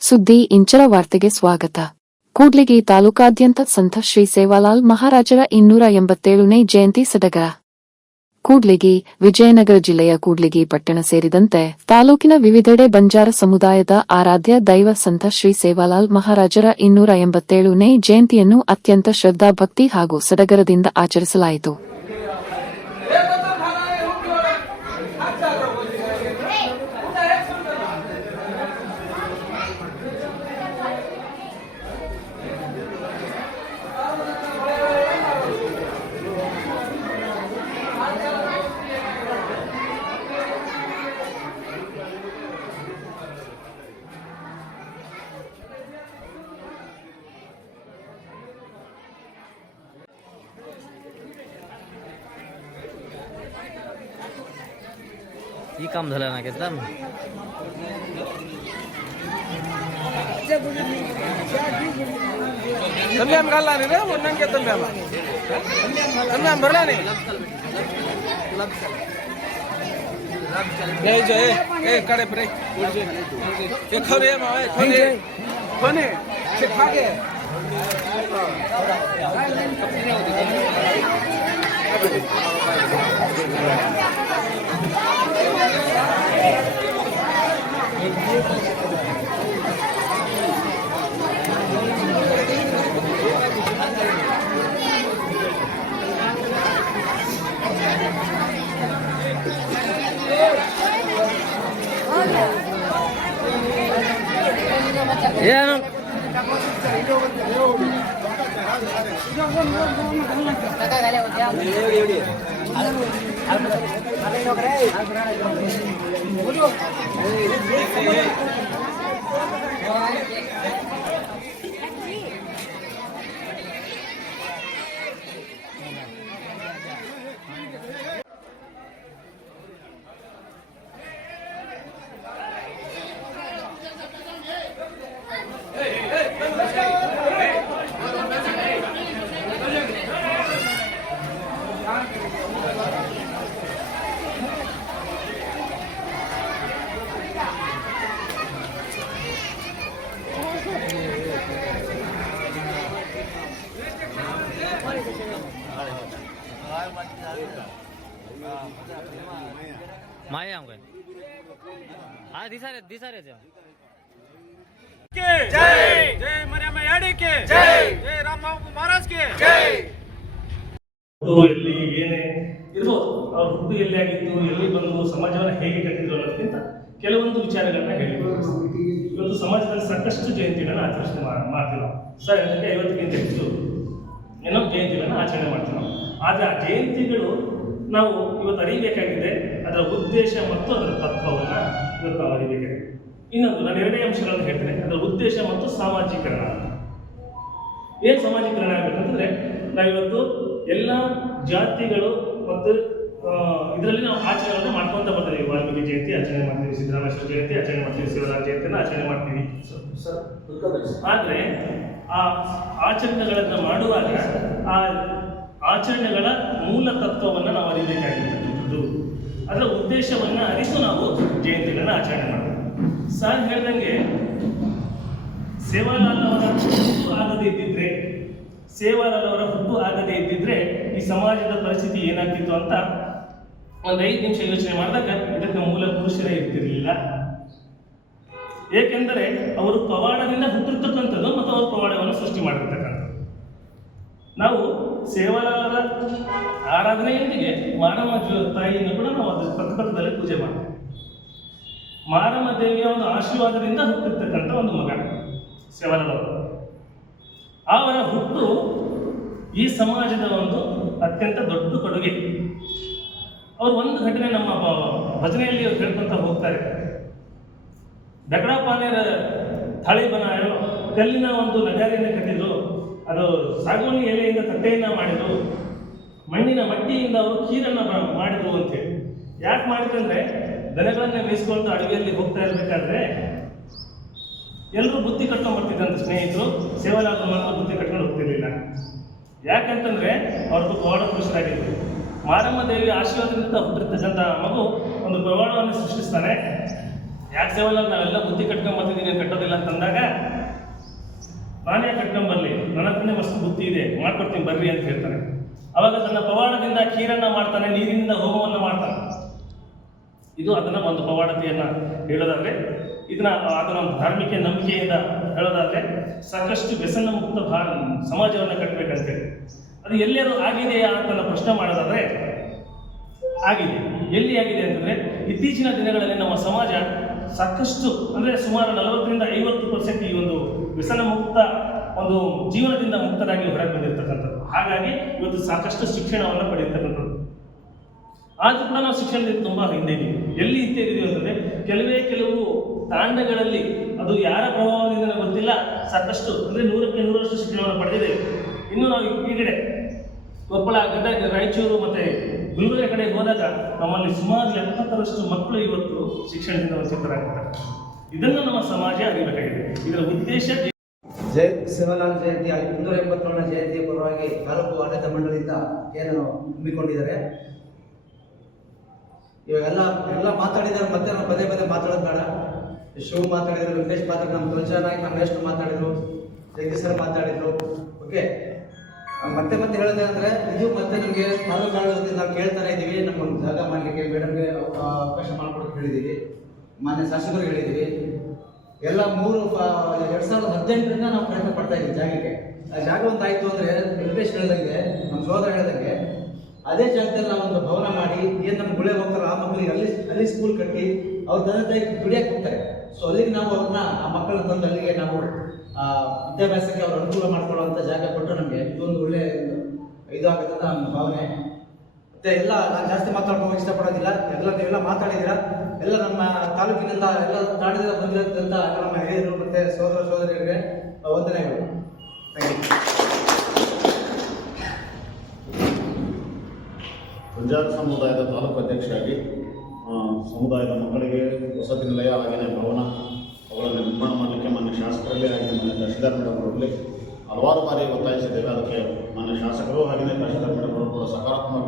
ಸುದ್ದಿ ಇಂಚರ ವಾರ್ತೆಗೆ ಸ್ವಾಗತ. ಕೂಡ್ಲಿಗಿ ತಾಲೂಕಾದ್ಯಂತ ಸಂತ ಶ್ರೀ ಸೇವಾಲಾಲ್ ಮಹಾರಾಜರ ಇನ್ನೂರ ಎಂಬತ್ತೇಳನೇ ಜಯಂತಿ ಸಡಗರ ಕೂಡ್ಲಿಗಿ, ವಿಜಯನಗರ ಜಿಲ್ಲೆಯ ಕೂಡ್ಲಿಗಿ ಪಟ್ಟಣ ಸೇರಿದಂತೆ ತಾಲೂಕಿನ ವಿವಿಧೆಡೆ ಬಂಜಾರ ಸಮುದಾಯದ ಆರಾಧ್ಯ ದೈವ ಸಂತ ಶ್ರೀ ಸೇವಾಲಾಲ್ ಮಹಾರಾಜರ ಇನ್ನೂರ ಎಂಬತ್ತೇಳನೇ ಜಯಂತಿಯನ್ನು ಅತ್ಯಂತ ಶ್ರದ್ಧಾಭಕ್ತಿ ಹಾಗೂ ಸಡಗರದಿಂದ ಆಚರಿಸಲಾಯಿತು. ही काम झालं ना घेतलं ತಂದೆ ಹಣ್ಣು ಕಾಲ ನೀನು ಒಂದಂಗೆ ತಂದೆ ಅಲ್ಲ ತಂದೆ ಹಣ್ಣು ಬರಲ್ಲ ನೀ ಏ ಜೋ ಏ ಏ ಕಡೆ ಬ್ರೇ ಏ ಖೋನೆ ಮಾವ ಏ ಖೋನೆ Yan. Kakak kali udah. Halo. Halo. Halo. Halo. Thank you. માયા આમ કઈ હા દિશારે દિશારે છે જય જય મર્યામા યાડી કે જય જય રામ મહારાજ ಏನೇ ಇರ್ಬೋದು, ಅವ್ರ ಹುಟ್ಟು ಎಲ್ಲಿ ಆಗಿತ್ತು ಎಲ್ಲಿ ಬಂದು ಸಮಾಜವನ್ನು ಹೇಗೆ ಕಟ್ಟಿದ್ರು ಅನ್ನೋದಕ್ಕಿಂತ ಕೆಲವೊಂದು ವಿಚಾರಗಳನ್ನ ಹೇಳಿಕೊಡ್ಬೇಕು ಇವತ್ತು ಸಮಾಜದಲ್ಲಿ ಸಾಕಷ್ಟು ಜಯಂತಿಗಳನ್ನ ಆಚರಣೆ ಮಾಡ್ತೀವಿ. ನಾವು ಸರ್ ಐವತ್ತಕ್ಕಿಂತ ಹೆಚ್ಚು. ಏನೋ ಜಯಂತಿಗಳನ್ನ ಆಚರಣೆ ಮಾಡ್ತೀವಿ ನಾವು. ಆದರೆ ಆ ಜಯಂತಿಗಳು ನಾವು ಇವತ್ತು ಅರಿಬೇಕಾಗಿದೆ. ಅದರ ಉದ್ದೇಶ ಮತ್ತು ಅದರ ತತ್ವವನ್ನು ಇವತ್ತು ನಾವು ಅರಿಬೇಕಾಗಿದೆ. ಇನ್ನೊಂದು ನಾನು ಎರಡನೇ ಅಂಶಗಳನ್ನು ಹೇಳ್ತೇನೆ. ಅದರ ಉದ್ದೇಶ ಮತ್ತು ಸಾಮಾಜೀಕರಣ ಏನು ಸಾಮಾಜೀಕರಣ ಆಗಬೇಕಂದ್ರೆ ನಾವಿವತ್ತು ಎಲ್ಲ ಜಾತಿಗಳು ಮತ್ತು ಇದರಲ್ಲಿ ನಾವು ಆಚರಣೆ ಮಾಡ್ಕೊಂತ ಬರ್ತೀವಿ ವಾಲ್ಮೀಕಿ ಜಯಂತಿ ಆಚರಣೆ ಮಾಡ್ತೀವಿ. ಸಿದ್ದರಾಮೇಶ್ವರ ಜಯಂತಿ ಆಚರಣೆ ಮಾಡ್ತೀವಿ. ಶಿವರಾಮ ಜಯಂತಿಯನ್ನು ಆಚರಣೆ ಮಾಡ್ತೀವಿ. ಆದರೆ ಆ ಆಚರಣೆಗಳನ್ನು ಮಾಡುವಾಗ ಆ ಆಚರಣೆಗಳ ಮೂಲ ತತ್ವವನ್ನು ನಾವು ಅರಿಬೇಕಾಗಿರ್ತಕ್ಕಂಥದ್ದು. ಅದರ ಉದ್ದೇಶವನ್ನು ಅರಿತು ನಾವು ಜಯಂತಿಗಳನ್ನು ಆಚರಣೆ ಮಾಡಬೇಕು. ಸರ್ ಹೇಳ್ದಂಗೆ ಸೇವಾಲಾಲ್ ಅವರ ಹುಟ್ಟು ಆಗದೇ ಇದ್ದಿದ್ರೆ ಸೇವಾಲಾಲ್ ಅವರ ಹುಟ್ಟು ಆಗದೇ ಇದ್ದಿದ್ರೆ ಈ ಸಮಾಜದ ಪರಿಸ್ಥಿತಿ ಏನಾಗ್ತಿತ್ತು ಅಂತ ಒಂದು ಐದು ನಿಮಿಷ ಯೋಚನೆ ಮಾಡಿದಾಗ ಇದಕ್ಕೆ ಮೂಲ ಪುರುಷರೇ ಇರ್ತಿರ್ಲಿಲ್ಲ. ಏಕೆಂದರೆ ಅವರು ಪವಾಡದಿಂದ ಹುಟ್ಟಿರ್ತಕ್ಕಂಥದ್ದು ಮತ್ತು ಅವರು ಪವಾಡವನ್ನು ಸೃಷ್ಟಿ ಮಾಡಿರ್ತಕ್ಕಂಥದ್ದು. ನಾವು ಸೇವಾಲಾಲರ ಆರಾಧನೆಯೊಂದಿಗೆ ಮಾರಮ್ಮ ತಾಯಿಯನ್ನು ಕೂಡ ನಾವು ಅದ್ರ ಪ್ರತಿಪಥದಲ್ಲಿ ಪೂಜೆ ಮಾಡ್ತೀವಿ. ಮಾರಮ್ಮ ದೇವಿಯ ಒಂದು ಆಶೀರ್ವಾದದಿಂದ ಹುಟ್ಟಿರ್ತಕ್ಕಂಥ ಒಂದು ಮಗ ಸೇವಾಲಾಲ ಅವರ ಹುಟ್ಟು ಈ ಸಮಾಜದ ಒಂದು ಅತ್ಯಂತ ದೊಡ್ಡ ಕೊಡುಗೆ. ಅವರು ಒಂದು ಘಟನೆ ನಮ್ಮ ಭಜನೆಯಲ್ಲಿ ಅವ್ರು ಹೇಳ್ಕೊಂತ ಹೋಗ್ತಾರೆ. ದಗಡಪಾನೇರ ಥಳಿ ಬನಾಯೋ, ಕಲ್ಲಿನ ಒಂದು ನಗಾರಿಯನ್ನು ಕಟ್ಟಿದ್ರು. ಅದು ಸಾಗುವನಿ ಎಲೆಯಿಂದ ತಟ್ಟೆಯನ್ನ ಮಾಡಿದ್ರು, ಮಣ್ಣಿನ ಮಟ್ಟಿಯಿಂದ ಅವರು ಕೀರನ್ನ ಮಾಡಿದ್ರು ಮಾಡಿದ್ರು ಅಂತೇಳಿ. ಯಾಕೆ ಮಾಡಿದ್ರಂದ್ರೆ ದನಗಳನ್ನ ಮೇಯಿಸ್ಕೊಂಡು ಅಡುಗೆಯಲ್ಲಿ ಹೋಗ್ತಾ ಇರಬೇಕಾದ್ರೆ ಎಲ್ಲರೂ ಬುತ್ತಿ ಕಟ್ಕೊಂಡು ಬರ್ತಿದ್ದಂತ ಸ್ನೇಹಿತರು. ಸೇವಲಾದ ಮಾತ್ರ ಬುತ್ತಿ ಕಟ್ಕೊಂಡು ಹೋಗ್ತಿರ್ಲಿಲ್ಲ. ಯಾಕಂತಂದ್ರೆ ಅವ್ರದ್ದು ಪವಾಡ ಪುರುಷರಾಗಿದ್ರು. ಮಾರಮ್ಮ ದೇವಿ ಆಶೀರ್ವಾದದಿಂದ ಹುಟ್ಟಿರ್ತಕ್ಕಂಥ ಮಗು ಒಂದು ಪ್ರವಾಡವನ್ನು ಸೃಷ್ಟಿಸ್ತಾನೆ. ಯಾಕೆ ಸೇವಲ್ಲ ನಾವೆಲ್ಲ ಬುತ್ತಿ ಕಟ್ಕೊಂಡ್ ಬರ್ತಿದ್ದೀನಿ ಕಟ್ಟೋದಿಲ್ಲ ಅಂತಂದಾಗ ಕಟ್ಕೊಂಡ್ ಬರ್ಲಿ ನನ್ನ ಹತ್ರನೇ ಬುತ್ತಿ ಇದೆ, ಮಾಡ್ಕೊಡ್ತೀನಿ, ಬರ್ರಿ ಅಂತ ಹೇಳ್ತಾನೆ ಅವಾಗ ತನ್ನ ಪವಾಡದಿಂದ ಖೀರನ್ನ ಮಾಡ್ತಾನೆ, ನೀರಿನಿಂದ ಹೋಮವನ್ನು ಮಾಡ್ತಾನೆ. ಇದು ಅದನ್ನ ಒಂದು ಪವಾಡತೆಯನ್ನ ಹೇಳೋದಾದ್ರೆ, ಇದನ್ನ ಅದನ್ನ ಒಂದು ಧಾರ್ಮಿಕ ನಂಬಿಕೆಯಿಂದ ಹೇಳೋದಾದ್ರೆ, ಸಾಕಷ್ಟು ವ್ಯಸನ ಮುಕ್ತ ಭಾರ ಸಮಾಜವನ್ನ ಕಟ್ಟಬೇಕಂತೇಳಿ ಅದು ಎಲ್ಲಿಯಾದ್ರೂ ಆಗಿದೆಯಾ ಅಂತ ಪ್ರಶ್ನೆ ಮಾಡೋದಾದ್ರೆ, ಆಗಿದೆ. ಎಲ್ಲಿ ಆಗಿದೆ ಅಂತಂದ್ರೆ, ಇತ್ತೀಚಿನ ದಿನಗಳಲ್ಲಿ ನಮ್ಮ ಸಮಾಜ ಸಾಕಷ್ಟು, ಅಂದ್ರೆ ಸುಮಾರು ನಲವತ್ತರಿಂದ ಐವತ್ತು ಪರ್ಸೆಂಟ್ ಈ ಒಂದು ವ್ಯಸನ ಮುಕ್ತ ಒಂದು ಜೀವನದಿಂದ ಮುಕ್ತರಾಗಿ ಹೊರಗೆ ಬಂದಿರತಕ್ಕಂಥದ್ದು. ಹಾಗಾಗಿ ಇವತ್ತು ಸಾಕಷ್ಟು ಶಿಕ್ಷಣವನ್ನು ಪಡೆಯತಕ್ಕಂಥದ್ದು ಆದರೂ ಕೂಡ ನಾವು ಶಿಕ್ಷಣದಿಂದ ತುಂಬಾ ಹಿಂದೆ ಎಲ್ಲಿ ಹಿಂದೆ ಇದೀವಿ ಕೆಲವೇ ಕೆಲವು ತಾಂಡಗಳಲ್ಲಿ ಅದು ಯಾರ ಪ್ರಭಾವದಿಂದ ಗೊತ್ತಿಲ್ಲ, ಸಾಕಷ್ಟು, ಅಂದ್ರೆ ನೂರಕ್ಕೆ ನೂರಷ್ಟು ಶಿಕ್ಷಣವನ್ನು ಪಡೆದಿದೆ ಇನ್ನು ನಾವು ಈ ಕಡೆ ಕೊಪ್ಪಳ, ಗದಗ, ರಾಯಚೂರು ಮತ್ತೆ ಗುಲ್ಬರ್ಗ ಕಡೆ ಹೋದಾಗ ನಮ್ಮಲ್ಲಿ ಸುಮಾರು ಎಪ್ಪತ್ತರಷ್ಟು ಮಕ್ಕಳು ಇವತ್ತು ಶಿಕ್ಷಣದಿಂದ ವಂಚಿತರಾಗಿದ್ದಾರೆ. ಇದನ್ನು ನಮ್ಮ ಸಮಾಜ ಅರಿಬೇಕಾಗಿದೆ. ಇದರ ಉದ್ದೇಶ ಜಯ ಸೇವಾಲಾಲ್ ಜಯಂತಿ ಮುನ್ನೂರ ಎಂಬತ್ತೇಳನೇ ಜಯಂತಿಯ ಪರವಾಗಿ ತಾಲೂಕು ಆಡಳಿತ ಮಂಡಳಿಯಿಂದ ಏನು ಹಮ್ಮಿಕೊಂಡಿದ್ದಾರೆ. ಇವಾಗೆಲ್ಲ ಎಲ್ಲ ಮಾತಾಡಿದ್ದಾರೆ, ಮತ್ತೆ ನಾವು ಪದೇ ಪದೇ ಮಾತಾಡೋದು ಬೇಡ. ಶಿವ ಮಾತಾಡಿದ್ರು ವೆಂಕಟೇಶ್ ಮಾತಾಡಿದ್ರು, ನಮ್ಮ ತುಳಜಾ ನಮ್ಮ ಎಷ್ಟು ಮಾತಾಡಿದ್ರು, ಜಗದೀಶ್ ಮಾತಾಡಿದ್ರು. ಓಕೆ ಮತ್ತೆ ಮತ್ತೆ ಹೇಳೋದೇನಂದ್ರೆ ಇದು ಮತ್ತೆ ನಮಗೆ ತಾಲೂಕು ಆಡಳಿತದಿಂದ ನಾವು ಕೇಳ್ತಾನೆ ಇದ್ದೀವಿ. ನಮ್ಮ ಜಾಗ ಮಾಡಲಿಕ್ಕೆ ಮೇಡಮ್ಗೆ ಅವಕಾಶ ಮಾಡಿಕೊಡೋದು ಹೇಳಿದ್ದೀವಿ. ಮಾನ್ಯ ಶಾಸಕರು ಹೇಳಿದ್ದೀವಿ. ಎಲ್ಲ ಮೂರು ಎರಡ್ ಸಾವಿರದ ಹದಿನೆಂಟರಿಂದ ನಾವು ಪ್ರಯತ್ನ ಪಡ್ತಾ ಇದ್ದೀವಿ ಜಾಗಕ್ಕೆ. ಆ ಜಾಗ ಒಂದು ಆಯ್ತು ಅಂದ್ರೆ ವೆಂಕಟೇಶ್ ಹೇಳ್ದಂಗೆ ನಮ್ಮ ಸೋದರ ಹೇಳ್ದಂಗೆ ಅದೇ ಜಾಗದಲ್ಲಿ ನಾವು ಒಂದು ಭವನ ಮಾಡಿ ಏನ್ ನಮ್ಮ ಗುಳೆ ಹೋಗ್ತಾರೋ ಆ ಮಕ್ಕಳಿಗೆ ಅಲ್ಲಿ ಅಲ್ಲಿ ಸ್ಕೂಲ್ ಕಟ್ಟಿ ಅವ್ರ ತಂದೆ ತಾಯಿ ದುಡಿಯಕ್ಕೆ ಹೋಗ್ತಾರೆ. ಸೊ ಅಲ್ಲಿಗೆ ನಾವು ಅವ್ರನ್ನ ಆ ಮಕ್ಕಳನ್ನ ತಂದು ಅಲ್ಲಿಗೆ ನಾವು ಆ, ವಿದ್ಯಾಭ್ಯಾಸಕ್ಕೆ ಅವ್ರ ಅನುಕೂಲ ಮಾಡ್ಕೊಳ್ಳುವಂತ ಜಾಗ ಕೊಟ್ಟರು ನಮಗೆ. ಇದೊಂದು ಒಳ್ಳೆ ಇದು ಆಗುತ್ತೆ ನನ್ನ ಭಾವನೆ. ಮತ್ತೆ ಎಲ್ಲ ನಾನು ಜಾಸ್ತಿ ಮಾತಾಡ್ಕೊಂಡು ಇಷ್ಟಪಡೋದಿಲ್ಲ. ಎಲ್ಲ ನೀವೆಲ್ಲ ಮಾತಾಡಿದ್ದೀರಾ? ಎಲ್ಲ ನಮ್ಮ ತಾಲೂಕಿನಿಂದ ಎಲ್ಲ ನಾಡಿನಿಂದ ಎಲ್ಲ ನಮ್ಮ ಹಿರಿಯರು ಮತ್ತೆ ಸೋದರ ಸೋದರಿಯರಿಗೆ ವಂದನೆಗಳು. ಥ್ಯಾಂಕ್ ಸಮುದಾಯದ ತಾಲೂಕು ಅಧ್ಯಕ್ಷರಾಗಿ ಸಮುದಾಯದ ಮಕ್ಕಳಿಗೆ ವಸತಿ ನಿಲಯ ಹಾಗೆಯೇ ಭವನ ಅವುಗಳನ್ನು ನಿರ್ಮಾಣ ಮಾಡಲಿಕ್ಕೆ ಮಾನ್ಯ ಶಾಸಕರಲ್ಲಿ ಹಾಗೆ ಮಾನ್ಯ ತಹಶೀಲ್ದಾರ್ ಮೇಡಮ್ ಅವರಲ್ಲಿ ಹಲವಾರು ಬಾರಿ ಒತ್ತಾಯಿಸಿದ್ದೇವೆ. ಅದಕ್ಕೆ ಮಾನ್ಯ ಶಾಸಕರು ಹಾಗೆಯೇ ತಹಶೀಲ್ದಾರ್ ಮೇಡಮ್ ಅವರು ಕೂಡ ಸಕಾರಾತ್ಮಕ